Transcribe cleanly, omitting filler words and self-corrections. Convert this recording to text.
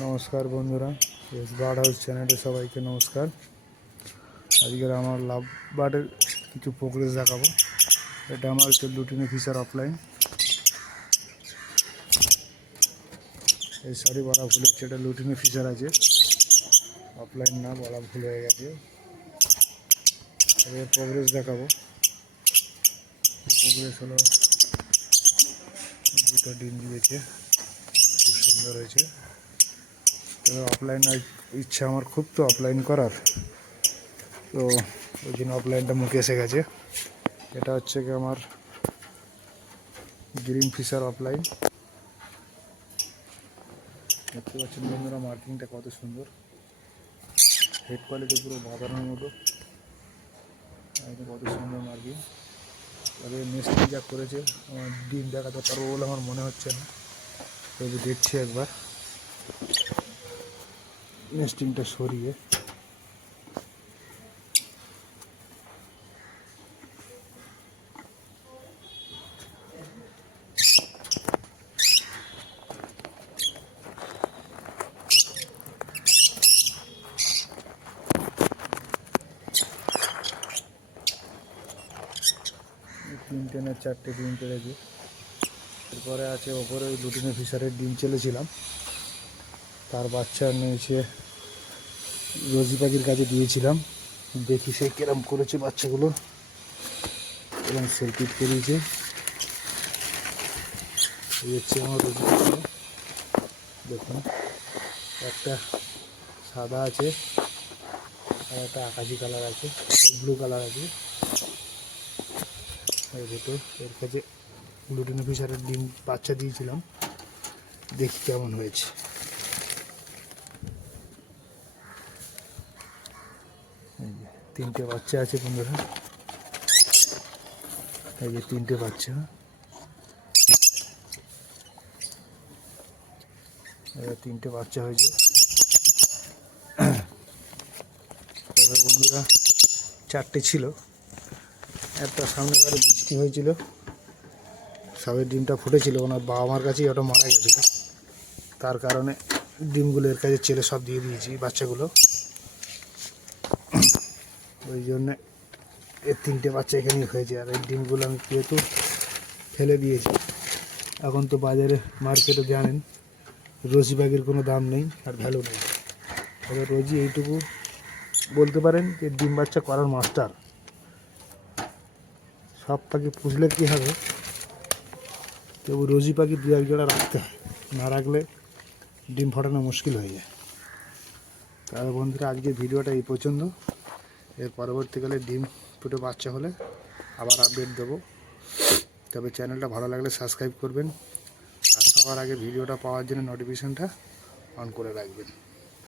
নমস্কার বন্ধুরা, S bird house চ্যানেলে সবাইকে নমস্কার। আজকের আমার লাভ বার্ডের কিছু প্রোগ্রেস দেখাবো। এটা আমার হচ্ছে লুটিনো ফিশার অফলাইন। এই সরি বলা ভুল হচ্ছে, এটা লুটিনো ফিশার আছে, অফলাইন না, বলা ভুল হয়ে গেছে। এর প্রোগ্রেস দেখাবো। প্রোগ্রেস হলো দুটো ডিম দিয়েছে, খুব সুন্দর হয়েছে। তবে অফলাইন ইচ্ছা আমার খুব, তো অফলাইন করার, তো ওই জন্য অফলাইনটা মুখে এসে গেছে। এটা হচ্ছে কি আমার গ্রিন ফিশার অফলাইন। দেখতে পাচ্ছেন বন্ধুরা, মার্কিংটা কত সুন্দর, হেড কোয়ালিটি পুরো বাঁধানোর মতো, কত সুন্দর মার্কিং। তবে নেস্টিং যা করেছে, আমার ডিম দেখাতে পারবো বলে আমার মনে হচ্ছে না, তবে দেখছি একবার নেস্টিংটা সরিয়ে। 3টে না 4টে ডিম পেড়েছে। এরপরে আছে ওপরে ওই লুটিনো ফিশারের ডিম চেলেছিলাম, তার বাচ্চা নিয়েছে, রোজি পাখির কাছে দিয়েছিলাম, দেখি সে কিরম করেছে বাচ্চাগুলো, এরকম সেলফিট করিয়েছে। এই হচ্ছে আমার রোজি পাখিগুলো, দেখুন, একটা সাদা আছে আর একটা আকাশি কালার আছে, ব্লু কালার আছে। এই দুটো এর কাছে লুটিনো ফিশারের ডিম বাচ্চা দিয়েছিলাম, দেখি কেমন হয়েছে। এই যে 3টে বাচ্চা আছে বন্ধুরা, এই যে 3টে বাচ্চা, এবার 3টে বাচ্চা হয়েছে। তবে বন্ধুরা 4টে ছিল, একটা সামনেবারে বৃষ্টি হয়েছিল, সবের ডিমটা ফুটেছিল, ওনার বাবা মার কাছেই ওটা মারা গেছিলো, তার কারণে ডিমগুলো এর কাছে ছেলে সব দিয়ে দিয়েছি বাচ্চাগুলো। ওই জন্যে এর 3টে বাচ্চা এখানেই হয়েছে। আর এই ডিমগুলো আমি যেহেতু ফেলে দিয়েছি, এখন তো বাজারে মার্কেটে জানেন রোজি পাখির কোনো দাম নেই আর ভ্যালু নেই। তবে রোজি এইটুকু বলতে পারেন যে ডিম বাচ্চা করার মাস্টার। সব পাখি পুষলে কী হবে, তবু রোজি পাখি 2-1 জোড়া রাখতে হয়, না রাখলে ডিম ফোটানো মুশকিল হয়ে যায়। তাহলে বন্ধুরা, আজকে ভিডিওটা এই পর্যন্ত। এর পরবর্তীকালে ডিম ফুটে বাচ্চা হলে আবার আপডেট দেবো। তবে চ্যানেলটা ভালো লাগলে সাবস্ক্রাইব করবেন, আর সবার আগে ভিডিওটা পাওয়ার জন্য নোটিফিকেশনটা অন করে রাখবেন।